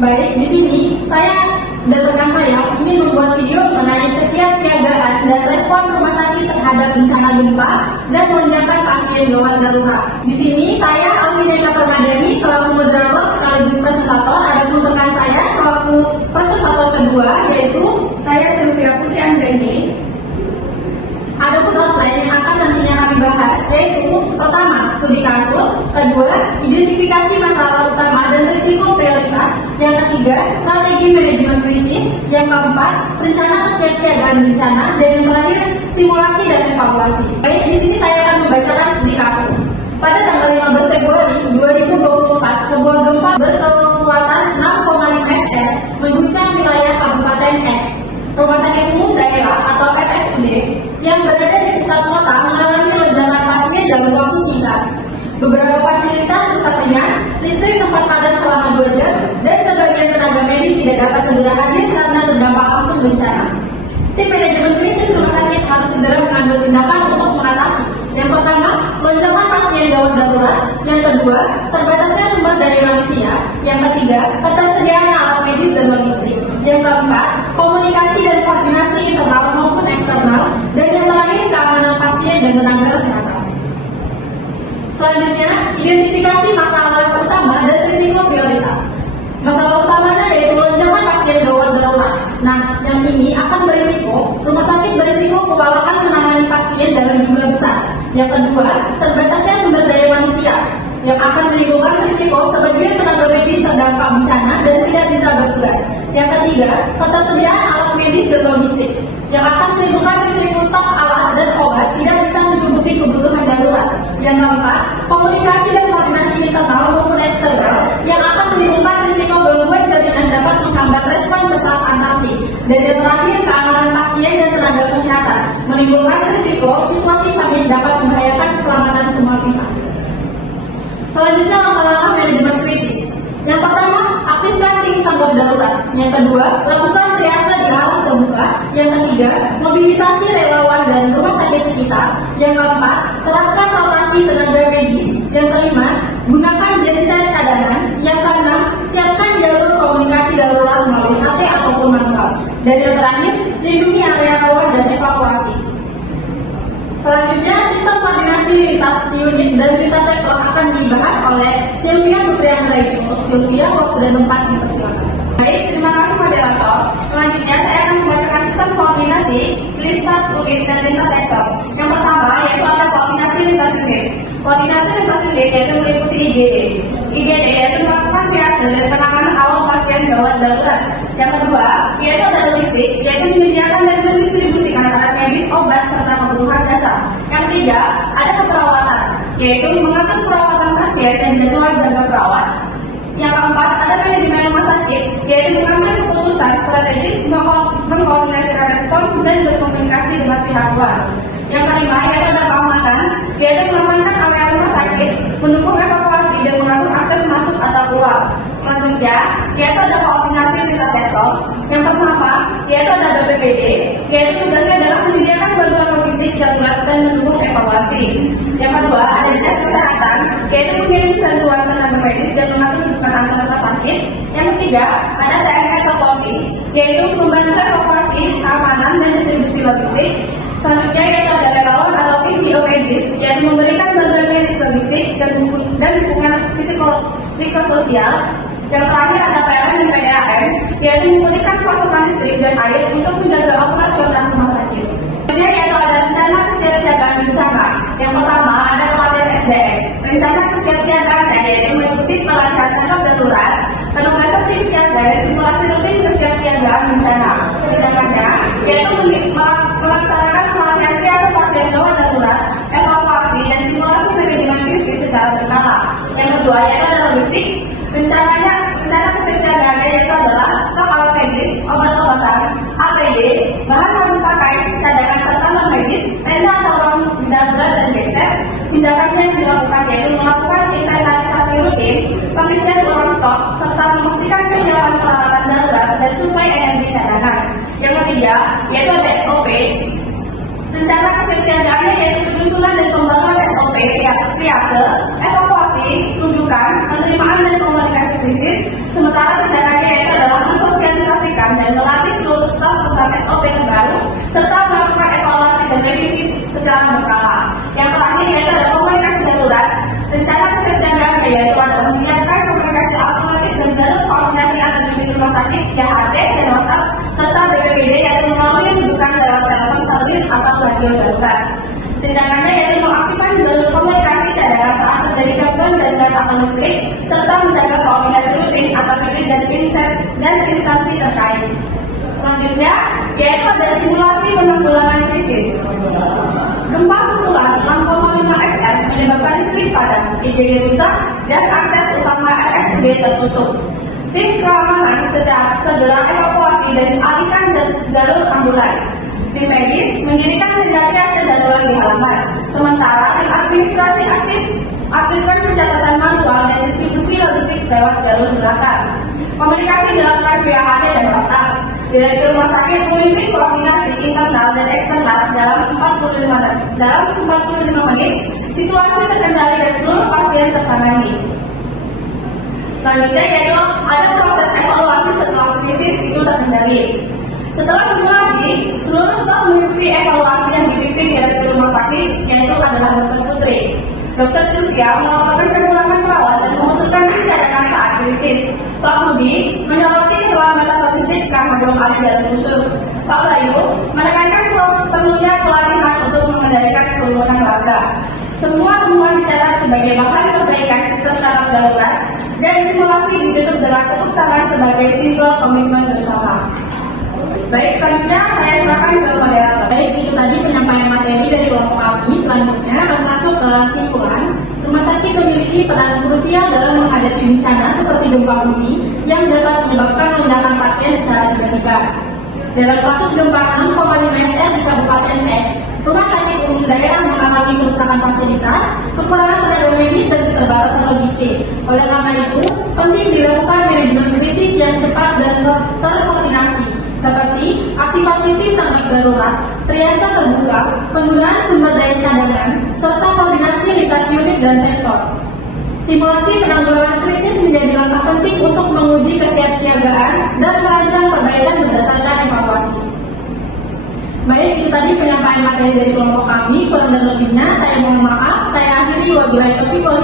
Baik, di sini saya dan rekan saya ingin membuat video mengenai kesiapsiagaan dan respon rumah sakit terhadap bencana gempa dan lonjakan pasien gawat darurat. Di sini saya Alvineka Permadani selaku moderator sekaligus presentator, adapun rekan saya selaku presentator kedua yaitu Saya Sylvia Putri Anggreni. adapun outline yang akan nantinya kami bahas yaitu pertama, studi kasus, kedua, identifikasi masalah utama dan risiko prioritas, yang ketiga, strategi manajemen krisis, yang keempat, rencana kesiapsiagaan bencana, dan yang terakhir, simulasi dan evaluasi. Baik, di sini saya akan membacakan studi kasus. Pada tanggal 15 Februari 2024, sebuah gempa berkekuatan 6,5 SR mengguncang wilayah Kabupaten X. Rumah Sakit Umum Daerah atau RSUD yang berada di pusat kota mengalami lonjakan pasien dalam waktu singkat. Beberapa fasilitas rusak ringan, listrik sempat padam selama 2 jam, dan sebagian tenaga medis tidak dapat segera hadir karena terdampak langsung bencana. Tim manajemen krisis rumah sakit harus segera mengambil tindakan untuk mengatasi. Yang pertama, lonjakan pasien gawat darurat. Yang kedua, terbatasnya sumber daya manusia. Yang ketiga, ketersediaan alat medis dan logistik. Yang keempat, komunikasi dan koordinasi internal maupun eksternal. Dan yang terakhir, keamanan pasien dan tenaga kesehatan. Selanjutnya, identifikasi masalah utama dan risiko prioritas. Masalah utamanya yaitu lonjakan pasien gawat darurat. Nah, yang ini akan berisiko, rumah sakit berisiko kewalahan menangani pasien dalam jumlah besar. Yang kedua, terbatasnya sumber daya manusia yang akan menimbulkan risiko sebagian tenaga medis terdampak bencana dan tidak bisa bertugas. Yang ketiga, ketersediaan alat medis dan logistik yang akan menimbulkan risiko stok alat dan obat tidak bisa mencukupi kebutuhan darurat. Yang keempat, komunikasi dan koordinasi internal maupun eksternal yang akan menimbulkan risiko gangguan jaringan dapat menghambat respon cepat antar tim. Dan yang terakhir, keamanan pasien dan tenaga kesehatan menimbulkan risiko situasi pandemi dapat membahayakan keselamatan semua pihak. Selanjutnya, langkah-langkah manajemen kritis. Yang pertama, aktifkan tim tanggap darurat. Yang kedua, lakukan triase di alam terbuka. Yang ketiga, mobilisasi relawan dan rumah sakit sekitar. Yang keempat, terapkan rotasi tenaga medis. Yang kelima, gunakan genset cadangan. Yang keenam, siapkan jalur komunikasi darurat melalui HT ataupun manual. Dan yang terakhir, lindungi area rawan dan evakuasi. Selanjutnya, sistem koordinasi lintas unit dan lintas sektor akan dibahas oleh Sylvia Putri Anggreni. Untuk Sylvia, waktu dan tempat dipersilakan. Baik, terima kasih moderator. Selanjutnya saya akan membacakan sistem koordinasi lintas unit dan lintas sektor. Yang pertama yaitu ada koordinasi lintas unit. Koordinasi lintas unit yaitu meliputi IGD. IGD yaitu melakukan triase dan penanganan awal pasien gawat darurat. Yang kedua yaitu ada logistik, yaitu menyediakan dan mendistribusikan alat medis, obat serta kebutuhan dasar. Yang ketiga ada keperawatan, yaitu mengatur perawatan pasien dan jadwal jaga perawat. Yang keempat, ada manajemen rumah sakit, yaitu mengambil keputusan strategis, mengkoordinasikan respon, dan berkomunikasi dengan pihak luar. Yang kelima, yaitu ada keamanan, yaitu mengamankan area rumah sakit, mendukung evakuasi, dan mengatur akses masuk atau keluar. Selanjutnya, yaitu ada koordinasi lintas sektor. Yang pertama, yaitu ada BPBD, yaitu tugasnya adalah menyediakan bantuan logistik darurat dan mendukung evakuasi. Yang kedua, ada dinas kesehatan, yaitu mengirim bantuan tenaga medis dan mengatur kebutuhan antar rumah sakit. Yang ketiga, ada TNI atau Polri, yaitu membantu evakuasi, keamanan, dan distribusi logistik. Selanjutnya yaitu ada relawan atau NGO medis, yaitu memberikan bantuan medis logistik dan dukungan psikososial. Yang terakhir ada PLN dan PDAM, yaitu memberikan pasokan listrik dan air untuk menjaga operasional rumah sakit. Selanjutnya yaitu ada rencana kesiapsiagaan bencana. Yang pertama ada pelatihan SDM. Rencana kesiapsiagaan yaitu meliputi pelatihan tanggap darurat, penugasan tim siaga dan simulasi rutin kesiapsiagaan bencana. Tindakannya yaitu melaksanakan pelatihan triase pasien gawat darurat, evakuasi dan simulasi manajemen krisis secara berkala. Yang kedua yaitu ada logistik. Rencana kesiapsiagaannya yaitu adalah stok alat medis, obat-obatan, APD, bahan habis pakai, cadangan serta non medis, tenda atau ruang darurat dan genset. Tindakannya yang dilakukan yaitu melakukan inventarisasi rutin, pengisian ulang stok, serta memastikan kesiapan peralatan darurat dan suplai energi cadangan. Yang ketiga yaitu ada SOP. Rencana kesiapsiagaannya yaitu penyusunan dan pembangunan SOP, triase, evakuasi, rujukan, penerimaan dan komunikasi krisis. Sementara tindakannya secara berkala. Yang terakhir yaitu ada komunikasi darurat. Rencana kesiapsiagaan yaitu adalah menyiapkan komunikasi alternatif dan jalur koordinasi antar unit rumah sakit, KHT, dan WhatsApp, serta BPBD yaitu melalui rujukan lewat telepon satelit atau radio darurat. Tindakannya yaitu mengaktifkan jalur komunikasi cadangan saat terjadi gangguan jaringan atau listrik, serta menjaga koordinasi rutin antar unit dan instansi terkait. Selanjutnya, yaitu ada simulasi penanggulangan krisis. Gempa susulan 6,5 SR menyebabkan listrik padam, IGD rusak, dan akses utama RSUD tertutup. Tim keamanan segera evakuasi dan alihkan jalur ambulans. Tim medis mendirikan tenda triase darurat di halaman. Sementara tim administrasi aktifkan pencatatan manual dan distribusi logistik lewat jalur belakang. Komunikasi dilakukan via HP dan WhatsApp. Direktur Rumah Sakit memimpin koordinasi internal dan eksternal dalam 45 menit. Situasi terkendali dan seluruh pasien tertangani. Selanjutnya yaitu ada proses evaluasi setelah krisis itu terkendali. Setelah simulasi, seluruh staf mengikuti evaluasi yang dipimpin Direktur Rumah Sakit, yaitu adalah Dr. Putri. Dr. Sylvia melaporkan kekurangan perawat dan mengusulkan cadangan saat krisis. Pak Budi menyoroti keterlambatan logistik karena belum ada jalan khusus. Pak Bayu menekankan perlunya pelatihan untuk mengendalikan kerumunan warga. Semua temuan dicatat sebagai bahan perbaikan sistem saraf darurat dan simulasi ditutup dengan tepuk tangan sebagai simbol komitmen bersama. Baik, selanjutnya saya serahkan ke moderator. Baik, itu tadi penyampaian materi dari kelompok kami. Selanjutnya akan masuk ke simpulan. Rumah sakit memiliki peran krusial dalam menghadapi bencana seperti gempa bumi yang dapat menyebabkan lonjakan pasien secara tiba-tiba. Dalam kasus gempa 6,5 SR di Kabupaten X, Rumah Sakit Umum Daerah mengalami kerusakan fasilitas, kekurangan tenaga medis dan keterbatasan logistik. Oleh karena itu, penting dilakukan manajemen krisis yang cepat dan terkoordinasi, seperti aktivasi tim tanggap darurat, triase terbuka, penggunaan sumber daya cadangan, serta koordinasi lintas unit dan sektor. Simulasi penanggulangan krisis menjadi langkah penting untuk menguji kesiapsiagaan dan merancang perbaikan berdasarkan evaluasi. Baik, itu tadi penyampaian materi dari kelompok kami. Kurang dan lebihnya saya mohon maaf. Saya akhiri wabillahi taufiq wal